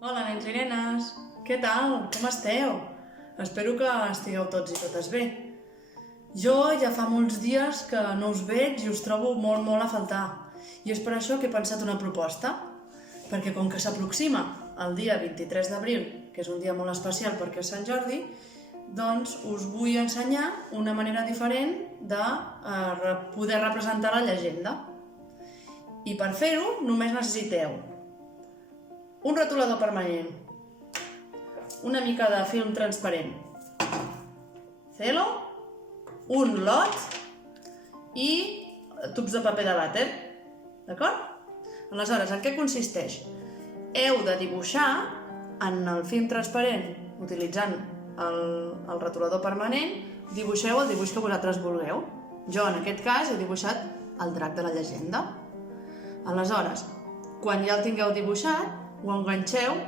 Hola, nens i nenes! Què tal? Com esteu? Espero que estigueu tots i totes bé. Jo ja fa molts dies que no us veig i us trobo molt a faltar. I és per això que he pensat una proposta. Perquè com que s'aproxima el dia 23 d'abril, que és un dia molt especial perquè és Sant Jordi, doncs us vull ensenyar una manera diferent de poder representar la llegenda. I per fer-ho només necessiteu un retolador permanent, una mica de film transparent, celo, un lot i tubs de paper de vàter, d'acord? Aleshores, en què consisteix? Heu de dibuixar en el film transparent, utilitzant el retolador permanent, dibuixeu el dibuix que vosaltres vulgueu. Jo, en aquest cas, he dibuixat el drac de la llegenda. Aleshores, quan ja el tingueu dibuixat, ho enganxeu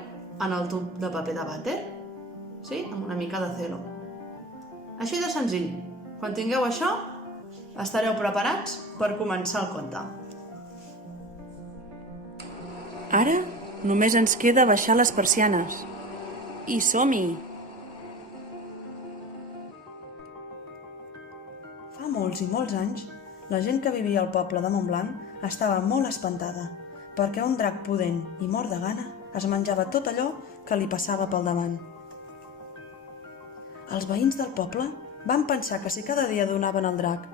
en el tub de paper de vàter, sí? Amb una mica de celo. Així de senzill. Quan tingueu això, estareu preparats per començar el conte. Ara només ens queda baixar les persianes. I som-hi! Fa molts i molts anys, la gent que vivia al poble de Montblanc estava molt espantada perquè un drac pudent i mort de gana es menjava tot allò que li passava pel davant. Els veïns del poble van pensar que si cada dia donaven al drac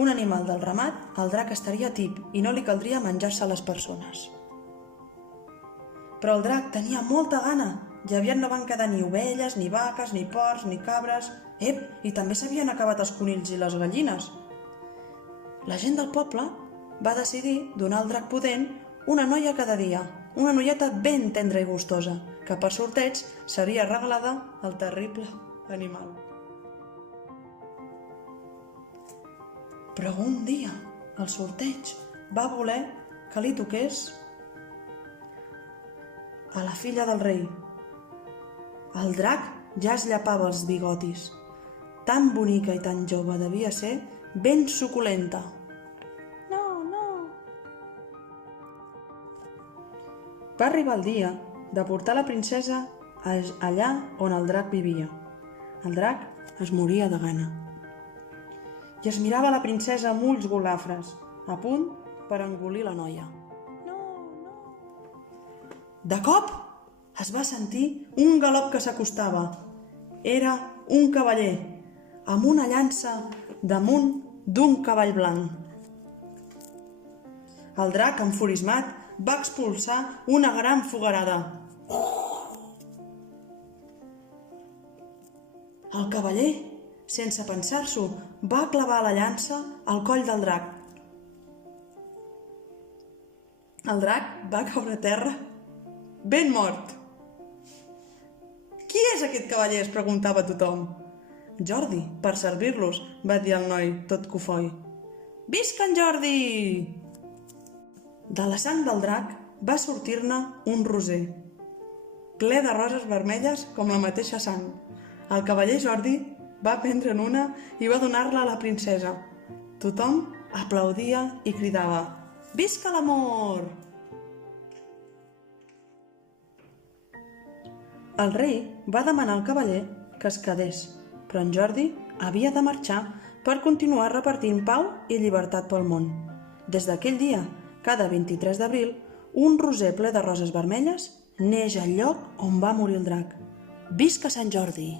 un animal del ramat, el drac estaria tip i no li caldria menjar-se les persones. Però el drac tenia molta gana i aviat no van quedar ni ovelles, ni vaques, ni porcs, ni cabres. I també s'havien acabat els conills i les gallines. La gent del poble va decidir donar al drac pudent una noia cada dia, una noieta ben tendra i gustosa, que per sorteig seria regalada al terrible animal. Però un dia el sorteig va voler que li toqués a la filla del rei. El drac ja es llapava els bigotis. Tan bonica i tan jove devia ser, ben suculenta. Va arribar el dia de portar la princesa allà on el drac vivia. El drac es moria de gana. I es mirava la princesa amb ulls golafres, a punt per engolir la noia. De cop es va sentir un galop que s'acostava. Era un cavaller, amb una llança damunt d'un cavall blanc. El drac, enfurismat, va expulsar una gran foguerada. El cavaller, sense pensar-s'ho, va clavar la llança al coll del drac. El drac va caure a terra, ben mort. Qui és aquest cavaller? Es preguntava tothom. Jordi, per servir-los, va dir el noi, tot cofoi. Visca en Jordi! De la sang del drac va sortir-ne un roser, ple de roses vermelles com la mateixa sang. El cavaller Jordi va prendre'n una i va donar-la a la princesa. Tothom aplaudia i cridava «Visca l'amor!». El rei va demanar al cavaller que es quedés, però en Jordi havia de marxar per continuar repartint pau i llibertat pel món. Des d'aquell dia, cada 23 d'abril, un roser ple de roses vermelles neix al lloc on va morir el drac. Visca Sant Jordi!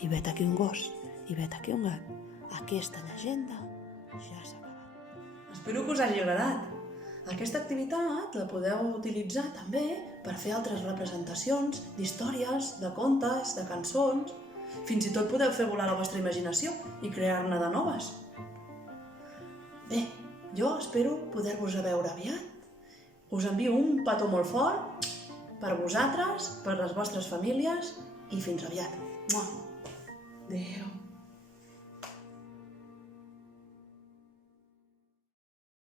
I vet aquí un gos, i vet aquí un gat. Aquesta llegenda ja s'ha acabat. Espero que us hagi agradat. Aquesta activitat la podeu utilitzar també per fer altres representacions d'històries, de contes, de cançons. Fins i tot podeu fer volar la vostra imaginació i crear-ne de noves. Bé, jo espero poder-vos a veure aviat. Us envio un petó molt fort per vosaltres, per les vostres famílies i fins aviat. Adéu.